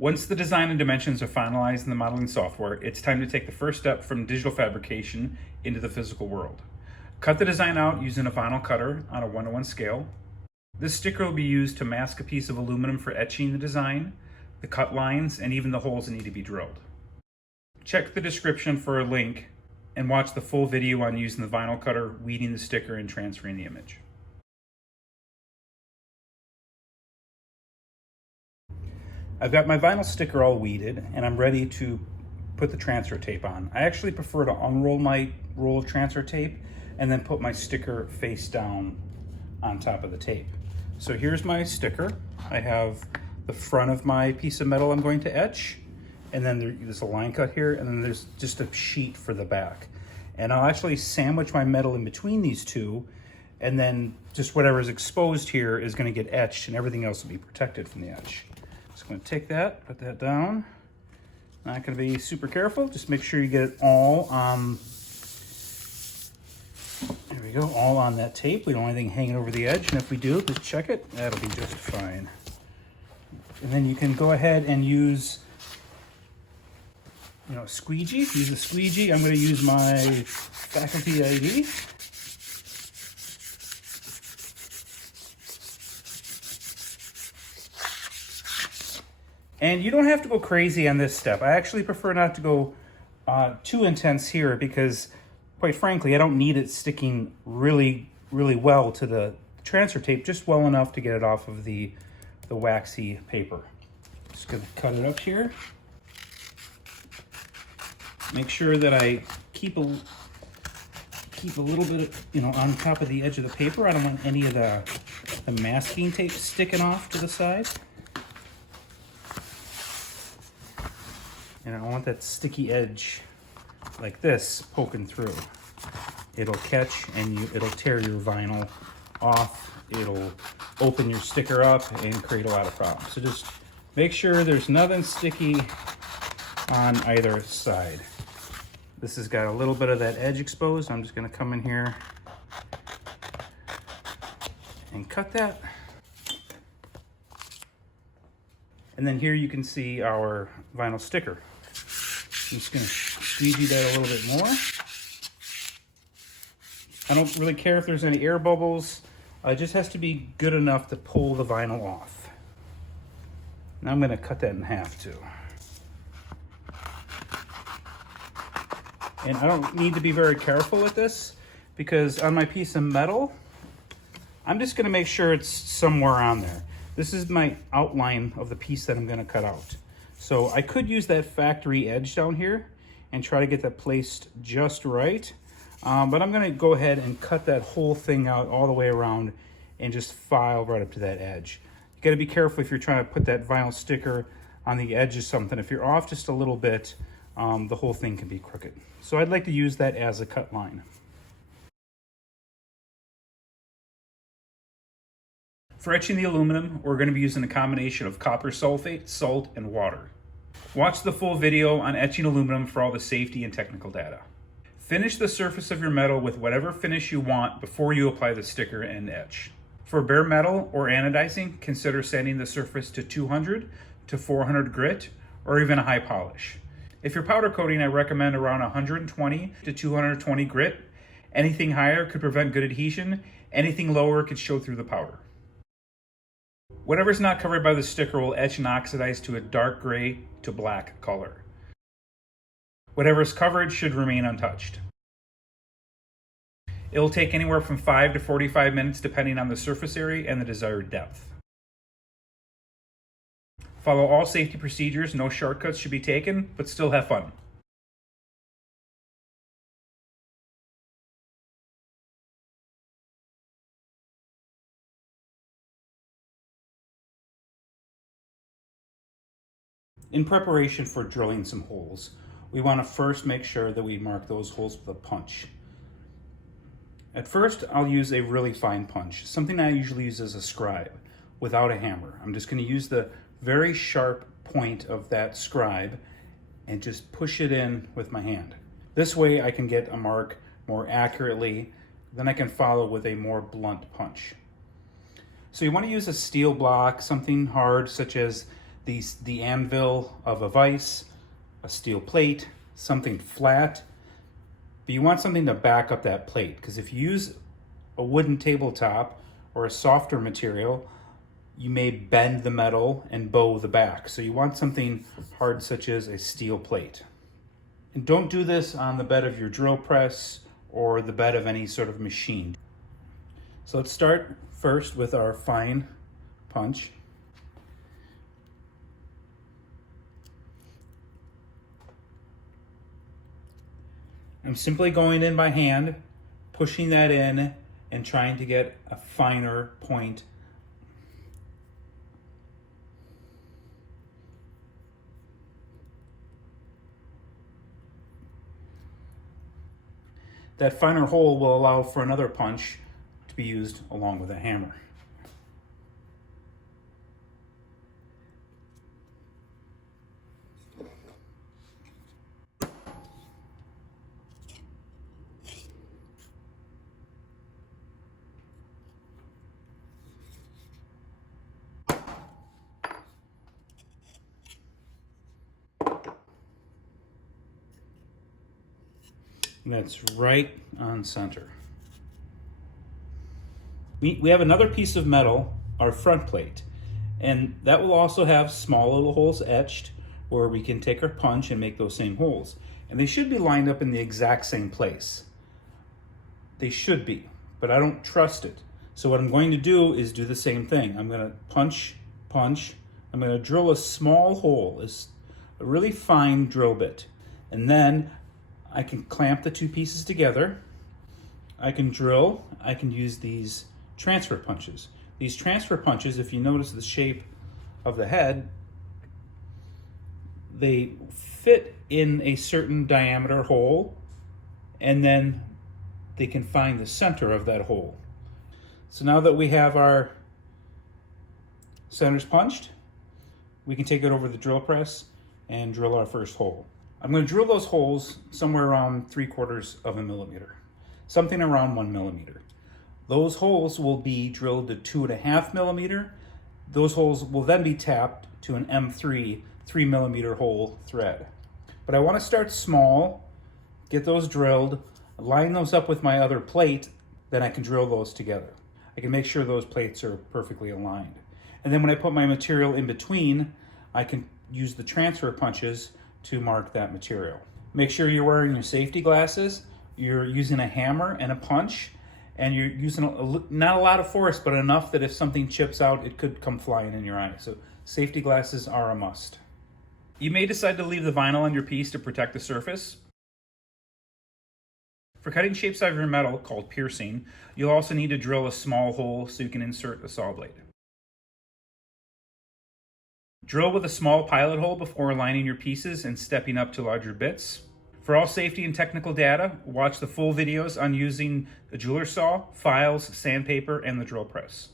Once the design and dimensions are finalized in the modeling software, it's time to take the first step from digital fabrication into the physical world. Cut the design out using a vinyl cutter on a 1:1 scale. This sticker will be used to mask a piece of aluminum for etching the design, the cut lines, and even the holes that need to be drilled. Check the description for a link and watch the full video on using the vinyl cutter, weeding the sticker, and transferring the image. I've got my vinyl sticker all weeded and I'm ready to put the transfer tape on. I actually prefer to unroll my roll of transfer tape and then put my sticker face down on top of the tape. So here's my sticker. I have the front of my piece of metal I'm going to etch, and then there's a line cut here, and then there's just a sheet for the back. And I'll actually sandwich my metal in between these two, and then just whatever is exposed here is going to get etched, and everything else will be protected from the etch. So I'm going to take that, put that down. Not going to be super careful. Just make sure you get it all there we go, all on that tape. We don't want anything hanging over the edge, and if we do, just check it. That'll be just fine. And then you can go ahead and use, squeegee. Use a squeegee. I'm going to use my faculty ID. And you don't have to go crazy on this step. I actually prefer not to go too intense here because, quite frankly, I don't need it sticking really, really well to the transfer tape, just well enough to get it off of the waxy paper. Just gonna cut it up here. Make sure that I keep a little bit of, on top of the edge of the paper. I don't want any of the masking tape sticking off to the side. And I want that sticky edge like this poking through. It'll catch and it'll tear your vinyl off. It'll open your sticker up and create a lot of problems. So just make sure there's nothing sticky on either side. This has got a little bit of that edge exposed. I'm just gonna come in here and cut that. And then here you can see our vinyl sticker. I'm just gonna squeegee that a little bit more. I don't really care if there's any air bubbles. It just has to be good enough to pull the vinyl off. Now I'm gonna cut that in half too. And I don't need to be very careful with this because on my piece of metal, I'm just gonna make sure it's somewhere on there. This is my outline of the piece that I'm gonna cut out. So I could use that factory edge down here and try to get that placed just right. But I'm gonna go ahead and cut that whole thing out all the way around and just file right up to that edge. You gotta be careful if you're trying to put that vinyl sticker on the edge of something. If you're off just a little bit, the whole thing can be crooked. So I'd like to use that as a cut line. For etching the aluminum, we're going to be using a combination of copper sulfate, salt, and water. Watch the full video on etching aluminum for all the safety and technical data. Finish the surface of your metal with whatever finish you want before you apply the sticker and etch. For bare metal or anodizing, consider sanding the surface to 200 to 400 grit or even a high polish. If you're powder coating, I recommend around 120 to 220 grit. Anything higher could prevent good adhesion. Anything lower could show through the powder. Whatever's not covered by the sticker will etch and oxidize to a dark gray to black color. Whatever's covered should remain untouched. It'll take anywhere from 5 to 45 minutes depending on the surface area and the desired depth. Follow all safety procedures, no shortcuts should be taken, but still have fun. In preparation for drilling some holes, we want to first make sure that we mark those holes with a punch. At first, I'll use a really fine punch, something I usually use as a scribe, without a hammer. I'm just going to use the very sharp point of that scribe and just push it in with my hand. This way I can get a mark more accurately, then I can follow with a more blunt punch. So you want to use a steel block, something hard such as the anvil of a vise, a steel plate, something flat. But you want something to back up that plate, because if you use a wooden tabletop or a softer material, you may bend the metal and bow the back. So you want something hard, such as a steel plate. And don't do this on the bed of your drill press or the bed of any sort of machine. So let's start first with our fine punch. I'm simply going in by hand, pushing that in and trying to get a finer point. That finer hole will allow for another punch to be used along with a hammer. And that's right on center. We have another piece of metal, our front plate, and that will also have small little holes etched where we can take our punch and make those same holes. And they should be lined up in the exact same place. They should be, but I don't trust it. So what I'm going to do is do the same thing. I'm going to punch. I'm going to drill a small hole, a really fine drill bit, and then I can clamp the two pieces together. I can drill. I can use these transfer punches. These transfer punches, if you notice the shape of the head, they fit in a certain diameter hole, and then they can find the center of that hole. So now that we have our centers punched, we can take it over the drill press and drill our first hole. I'm going to drill those holes somewhere around 3/4 of a millimeter, something around 1 millimeter. Those holes will be drilled to 2.5 millimeter. Those holes will then be tapped to an M3 3 mm hole thread. But I want to start small, get those drilled, line those up with my other plate, then I can drill those together. I can make sure those plates are perfectly aligned. And then when I put my material in between, I can use the transfer punches to mark that material. Make sure you're wearing your safety glasses, you're using a hammer and a punch, and you're using not a lot of force, but enough that if something chips out, it could come flying in your eye. So safety glasses are a must. You may decide to leave the vinyl on your piece to protect the surface. For cutting shapes out of your metal, called piercing, you'll also need to drill a small hole so you can insert a saw blade. Drill with a small pilot hole before aligning your pieces and stepping up to larger bits. For all safety and technical data, watch the full videos on using the jeweler saw, files, sandpaper, and the drill press.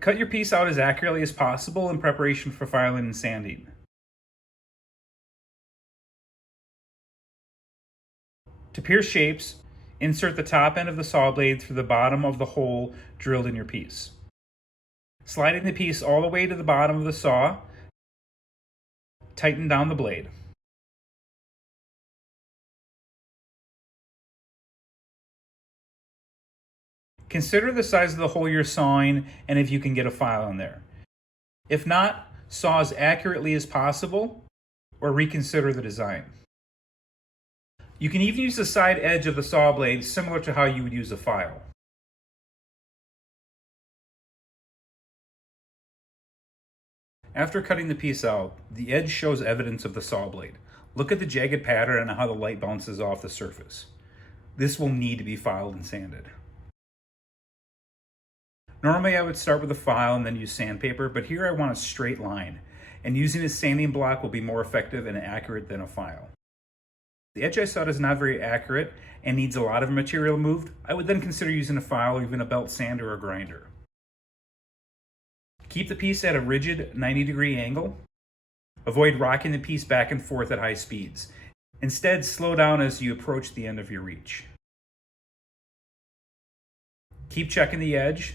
Cut your piece out as accurately as possible in preparation for filing and sanding. To pierce shapes, insert the top end of the saw blade through the bottom of the hole drilled in your piece. Sliding the piece all the way to the bottom of the saw, tighten down the blade. Consider the size of the hole you're sawing and if you can get a file in there. If not, saw as accurately as possible or reconsider the design. You can even use the side edge of the saw blade similar to how you would use a file. After cutting the piece out, the edge shows evidence of the saw blade. Look at the jagged pattern and how the light bounces off the surface. This will need to be filed and sanded. Normally I would start with a file and then use sandpaper, but here I want a straight line, and using a sanding block will be more effective and accurate than a file. The edge I sawed is not very accurate and needs a lot of material moved. I would then consider using a file or even a belt sander or grinder. Keep the piece at a rigid 90-degree angle. Avoid rocking the piece back and forth at high speeds. Instead, slow down as you approach the end of your reach. Keep checking the edge.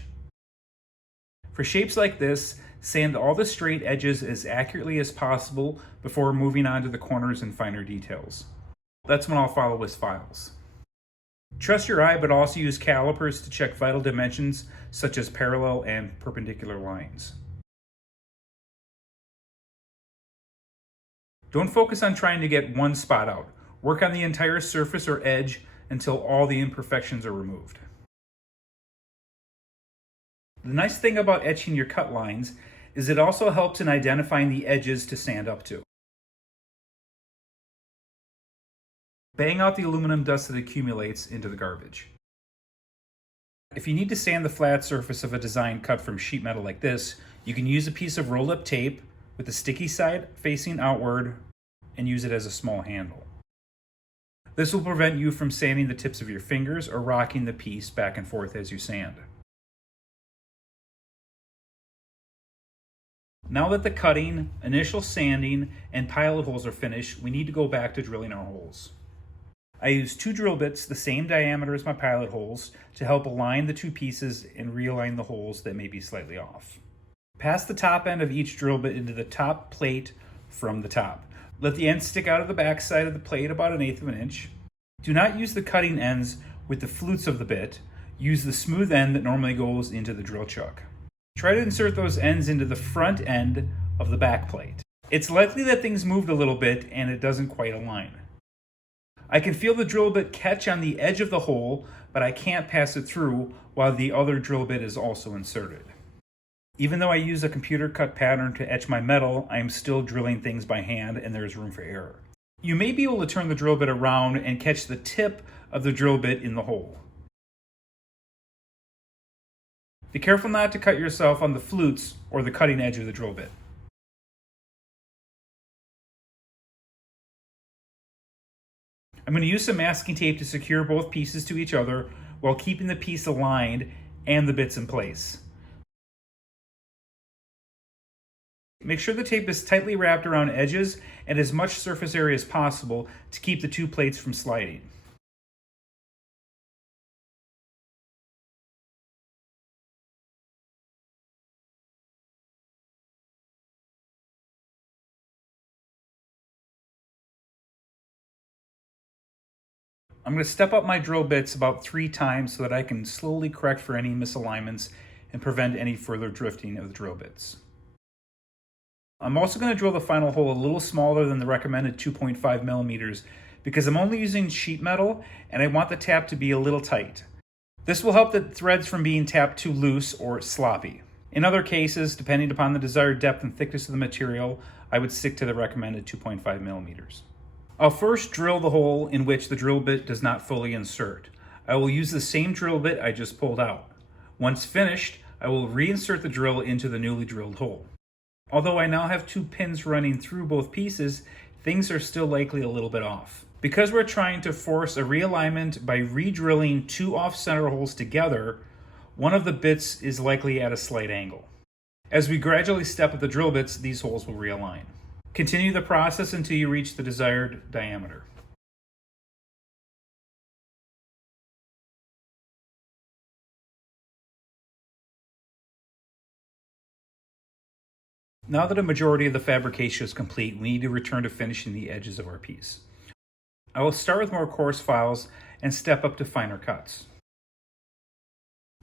For shapes like this, sand all the straight edges as accurately as possible before moving on to the corners and finer details. That's when I'll follow with files. Trust your eye, but also use calipers to check vital dimensions such as parallel and perpendicular lines. Don't focus on trying to get one spot out. Work on the entire surface or edge until all the imperfections are removed. The nice thing about etching your cut lines is it also helps in identifying the edges to sand up to. Bang out the aluminum dust that accumulates into the garbage. If you need to sand the flat surface of a design cut from sheet metal like this, you can use a piece of rolled up tape with the sticky side facing outward and use it as a small handle. This will prevent you from sanding the tips of your fingers or rocking the piece back and forth as you sand. Now that the cutting, initial sanding, and pilot holes are finished, we need to go back to drilling our holes. I use 2 drill bits the same diameter as my pilot holes to help align the 2 pieces and realign the holes that may be slightly off. Pass the top end of each drill bit into the top plate from the top. Let the end stick out of the back side of the plate about 1/8 of an inch. Do not use the cutting ends with the flutes of the bit. Use the smooth end that normally goes into the drill chuck. Try to insert those ends into the front end of the back plate. It's likely that things moved a little bit and it doesn't quite align. I can feel the drill bit catch on the edge of the hole, but I can't pass it through while the other drill bit is also inserted. Even though I use a computer cut pattern to etch my metal, I am still drilling things by hand and there is room for error. You may be able to turn the drill bit around and catch the tip of the drill bit in the hole. Be careful not to cut yourself on the flutes or the cutting edge of the drill bit. I'm going to use some masking tape to secure both pieces to each other while keeping the piece aligned and the bits in place. Make sure the tape is tightly wrapped around edges and as much surface area as possible to keep the 2 plates from sliding. I'm going to step up my drill bits about 3 times so that I can slowly correct for any misalignments and prevent any further drifting of the drill bits. I'm also going to drill the final hole a little smaller than the recommended 2.5 millimeters because I'm only using sheet metal and I want the tap to be a little tight. This will help the threads from being tapped too loose or sloppy. In other cases, depending upon the desired depth and thickness of the material, I would stick to the recommended 2.5 millimeters. I'll first drill the hole in which the drill bit does not fully insert. I will use the same drill bit I just pulled out. Once finished, I will reinsert the drill into the newly drilled hole. Although I now have 2 pins running through both pieces, things are still likely a little bit off. Because we're trying to force a realignment by re-drilling 2 off-center holes together, one of the bits is likely at a slight angle. As we gradually step up the drill bits, these holes will realign. Continue the process until you reach the desired diameter. Now that a majority of the fabrication is complete, we need to return to finishing the edges of our piece. I will start with more coarse files and step up to finer cuts.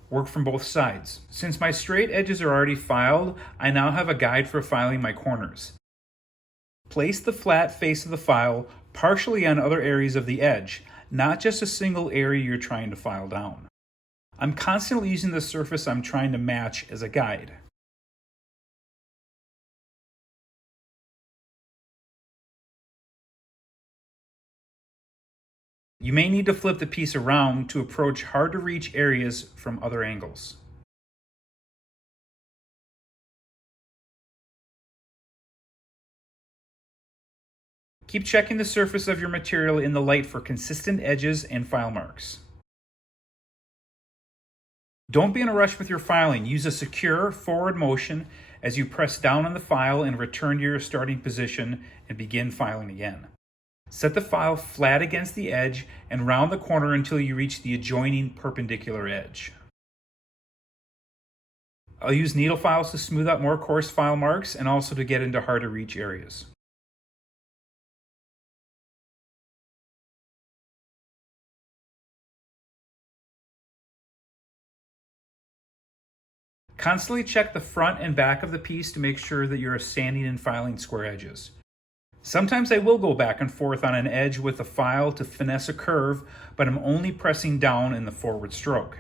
Work from both sides. Since my straight edges are already filed, I now have a guide for filing my corners. Place the flat face of the file partially on other areas of the edge, not just a single area you're trying to file down. I'm constantly using the surface I'm trying to match as a guide. You may need to flip the piece around to approach hard to reach areas from other angles. Keep checking the surface of your material in the light for consistent edges and file marks. Don't be in a rush with your filing. Use a secure forward motion as you press down on the file and return to your starting position and begin filing again. Set the file flat against the edge and round the corner until you reach the adjoining perpendicular edge. I'll use needle files to smooth out more coarse file marks and also to get into hard to reach areas. Constantly check the front and back of the piece to make sure that you're sanding and filing square edges. Sometimes I will go back and forth on an edge with a file to finesse a curve, but I'm only pressing down in the forward stroke.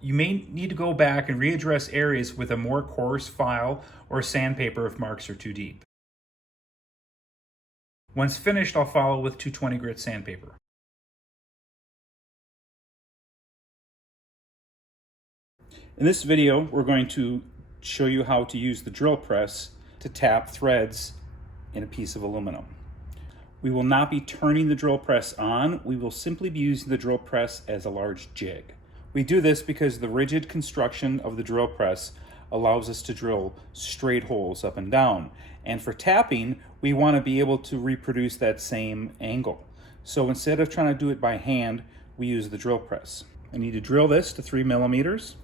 You may need to go back and readdress areas with a more coarse file or sandpaper if marks are too deep. Once finished, I'll follow with 220 grit sandpaper. In this video, we're going to show you how to use the drill press to tap threads in a piece of aluminum. We will not be turning the drill press on, we will simply be using the drill press as a large jig. We do this because the rigid construction of the drill press allows us to drill straight holes up and down. And for tapping, we want to be able to reproduce that same angle. So instead of trying to do it by hand, we use the drill press. I need to drill this to 3 millimeters.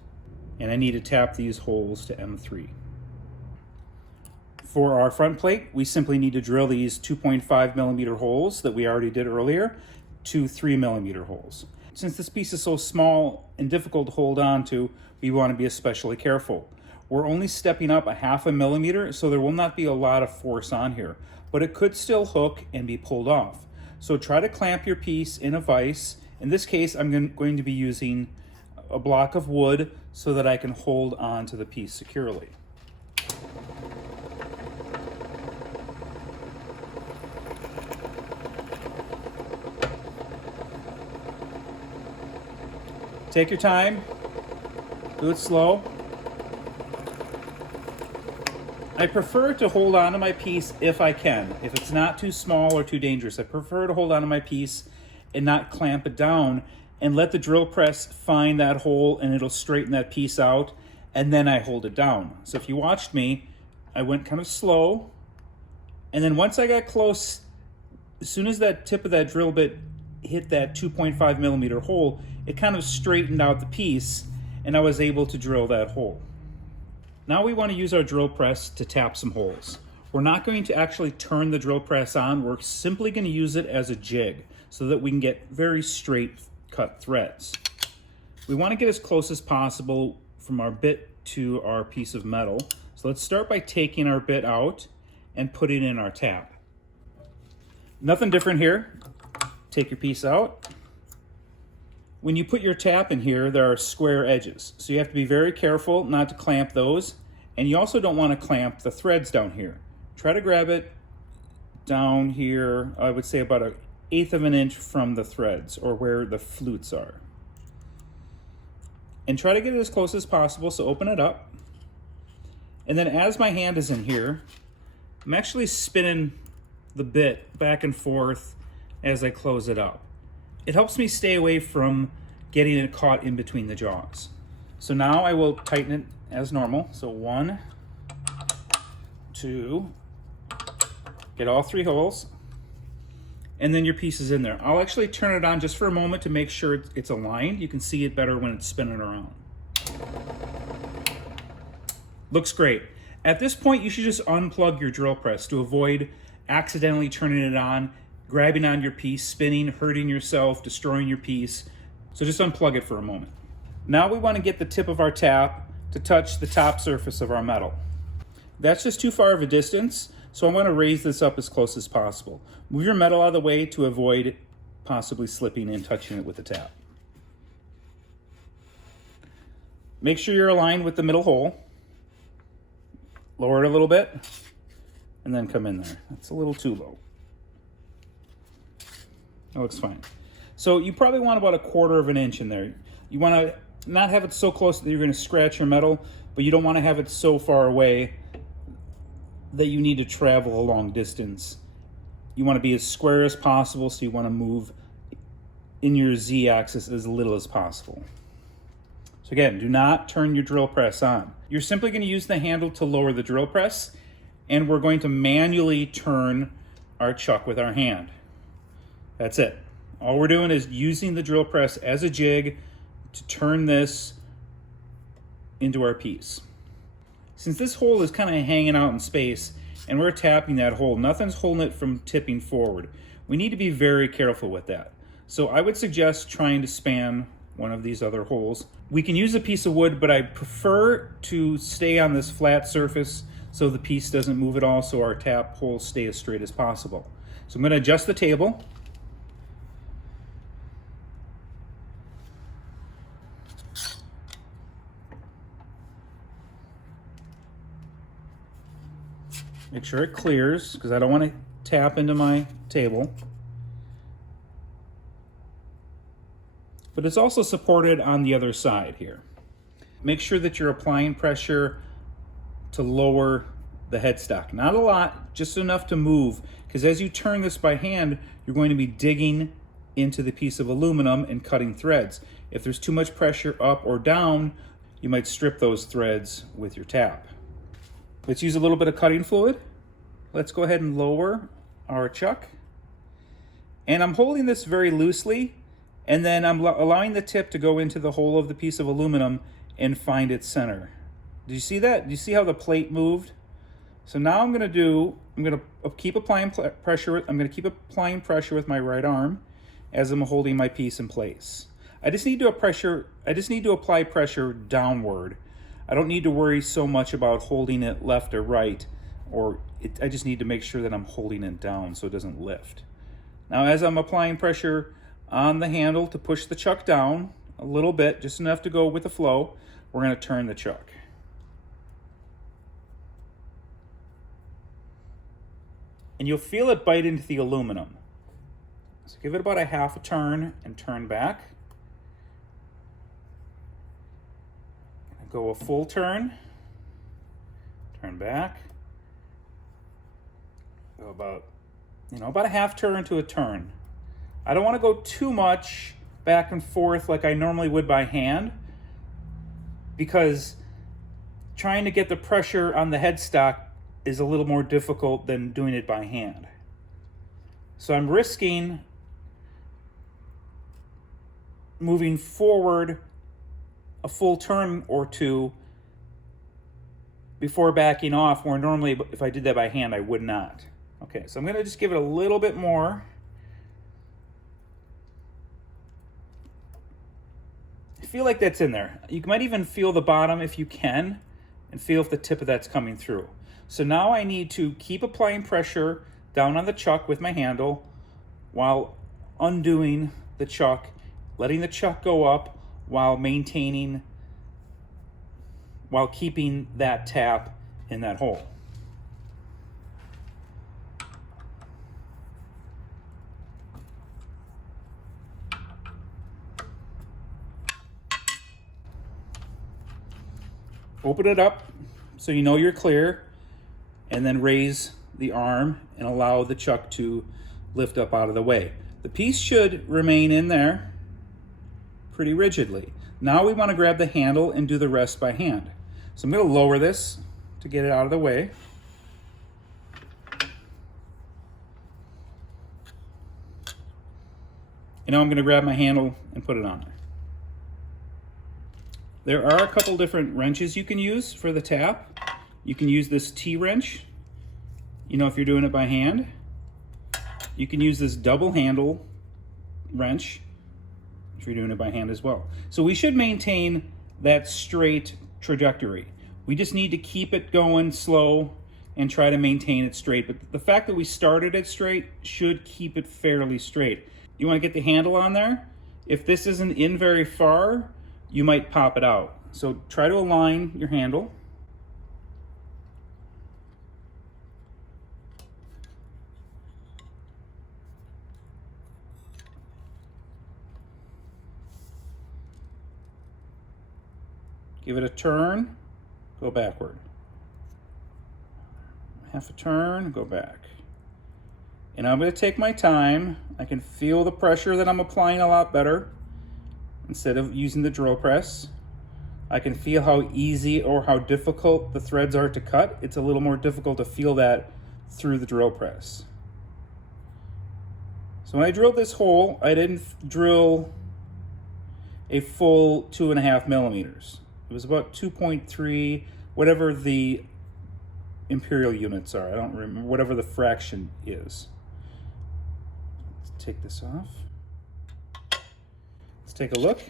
And I need to tap these holes to M3. For our front plate, we simply need to drill these 2.5 millimeter holes that we already did earlier to 3 millimeter holes. Since this piece is so small and difficult to hold on to, we want to be especially careful. We're only stepping up a 0.5 millimeter, so there will not be a lot of force on here, but it could still hook and be pulled off. So try to clamp your piece in a vise. In this case, I'm going to be using a block of wood so that I can hold on to the piece securely. Take your time, do it slow. I prefer to hold on to my piece if I can. If it's not too small or too dangerous, I prefer to hold on to my piece and not clamp it down and let the drill press find that hole and it'll straighten that piece out, and then I hold it down. So if you watched me, I went kind of slow, and then once I got close, as soon as that tip of that drill bit hit that 2.5 millimeter hole, it kind of straightened out the piece and I was able to drill that hole. Now we want to use our drill press to tap some holes. We're not going to actually turn the drill press on, we're simply going to use it as a jig so that we can get very straight cut threads. We want to get as close as possible from our bit to our piece of metal. So let's start by taking our bit out and putting in our tap. Nothing different here. Take your piece out. When you put your tap in here, there are square edges. So you have to be very careful not to clamp those. And you also don't want to clamp the threads down here. Try to grab it down here, I would say about 1/8 of an inch from the threads or where the flutes are. And try to get it as close as possible, so open it up. And then as my hand is in here, I'm actually spinning the bit back and forth as I close it up. It helps me stay away from getting it caught in between the jaws. So now I will tighten it as normal. So 1, 2, get all 3 holes. And then your piece is in there. I'll actually turn it on just for a moment to make sure it's aligned. You can see it better when it's spinning around. Looks great. At this point, you should just unplug your drill press to avoid accidentally turning it on, grabbing on your piece, spinning, hurting yourself, destroying your piece. So just unplug it for a moment. Now we want to get the tip of our tap to touch the top surface of our metal. That's just too far of a distance, so I'm going to raise this up as close as possible. Move your metal out of the way to avoid possibly slipping and touching it with the tap. Make sure you're aligned with the middle hole. Lower it a little bit, and then come in there. That's a little too low. That looks fine. So you probably want about 1/4 of an inch in there. You want to not have it so close that you're going to scratch your metal, but you don't want to have it so far away that you need to travel a long distance. You want to be as square as possible, so you want to move in your Z-axis as little as possible. So again, do not turn your drill press on. You're simply going to use the handle to lower the drill press, and we're going to manually turn our chuck with our hand. That's it. All we're doing is using the drill press as a jig to turn this into our piece. Since this hole is kind of hanging out in space and we're tapping that hole, nothing's holding it from tipping forward. We need to be very careful with that. So I would suggest trying to span one of these other holes. We can use a piece of wood, but I prefer to stay on this flat surface so the piece doesn't move at all, so our tap holes stay as straight as possible. So I'm going to adjust the table. Make sure it clears, because I don't want to tap into my table. But it's also supported on the other side here. Make sure that you're applying pressure to lower the headstock. Not a lot, just enough to move, because as you turn this by hand, you're going to be digging into the piece of aluminum and cutting threads. If there's too much pressure up or down, you might strip those threads with your tap. Let's use a little bit of cutting fluid. Let's go ahead and lower our chuck. And I'm holding this very loosely, and then I'm allowing the tip to go into the hole of the piece of aluminum and find its center. Did you see that? Do you see how the plate moved? So now I'm going to keep applying pressure. I'm going to keep applying pressure with my right arm as I'm holding my piece in place. I just need to apply pressure downward. I don't need to worry so much about holding it left or right, I just need to make sure that I'm holding it down so it doesn't lift. Now, as I'm applying pressure on the handle to push the chuck down a little bit, just enough to go with the flow, we're going to turn the chuck. And you'll feel it bite into the aluminum. So give it about a half a turn and turn back. Go a full turn, turn back, go about a half turn to a turn. I don't want to go too much back and forth like I normally would by hand, because trying to get the pressure on the headstock is a little more difficult than doing it by hand. So I'm risking moving forward a full turn or two before backing off, where normally if I did that by hand I would not. Okay, so I'm going to just give it a little bit more. I feel like that's in there. You might even feel the bottom if you can, and feel if the tip of that's coming through. So now I need to keep applying pressure down on the chuck with my handle while undoing the chuck, letting the chuck go up while keeping that tap in that hole. Open it up so you know you're clear, and then raise the arm and allow the chuck to lift up out of the way. The piece should remain in there pretty rigidly. Now we want to grab the handle and do the rest by hand. So I'm going to lower this to get it out of the way. And now I'm going to grab my handle and put it on there. There are a couple different wrenches you can use for the tap. You can use this T-wrench, if you're doing it by hand. You can use this double handle wrench if you're doing it by hand as well. So we should maintain that straight trajectory. We just need to keep it going slow and try to maintain it straight. But the fact that we started it straight should keep it fairly straight. You want to get the handle on there. If this isn't in very far, you might pop it out. So try to align your handle. Give it a turn, go backward. Half a turn, go back. And I'm going to take my time. I can feel the pressure that I'm applying a lot better instead of using the drill press. I can feel how easy or how difficult the threads are to cut. It's a little more difficult to feel that through the drill press. So when I drilled this hole, I didn't drill a full 2.5 millimeters. It was about 2.3, whatever the imperial units are. I don't remember, whatever the fraction is. Let's take this off. Let's take a look.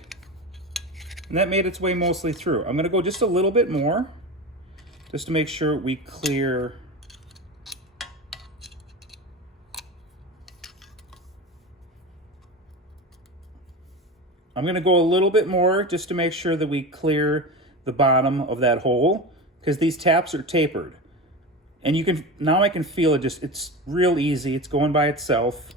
And that made its way mostly through. I'm gonna go just a little bit more, just to make sure we clear I'm going to go a little bit more just to make sure that we clear the bottom of that hole, because these taps are tapered. And you can, now I can feel it just, it's real easy. It's going by itself.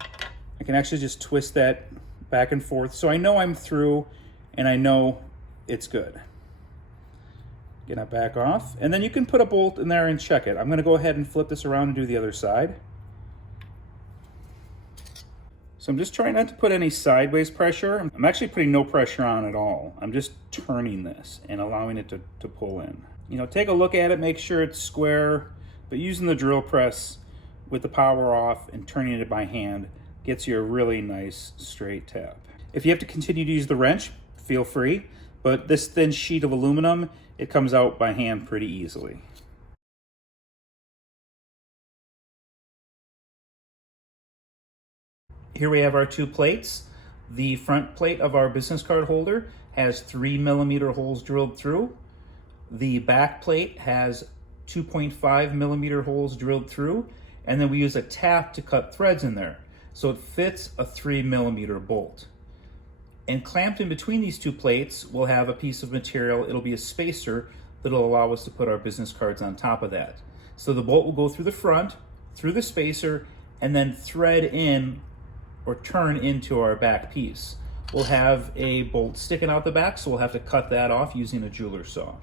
I can actually just twist that back and forth. So I know I'm through and I know it's good. Get it back off. And then you can put a bolt in there and check it. I'm going to go ahead and flip this around and do the other side. So I'm just trying not to put any sideways pressure. I'm actually putting no pressure on at all. I'm just turning this and allowing it to pull in. You know, take a look at it, make sure it's square, but using the drill press with the power off and turning it by hand gets you a really nice straight tap. If you have to continue to use the wrench, feel free, but this thin sheet of aluminum, it comes out by hand pretty easily. Here we have our two plates. The front plate of our business card holder has 3 millimeter holes drilled through. The back plate has 2.5 millimeter holes drilled through, and then we use a tap to cut threads in there. So it fits a 3 millimeter bolt. And clamped in between these two plates, we'll have a piece of material. It'll be a spacer that'll allow us to put our business cards on top of that. So the bolt will go through the front, through the spacer, and then thread in or turn into our back piece. We'll have a bolt sticking out the back, so we'll have to cut that off using a jeweler's saw.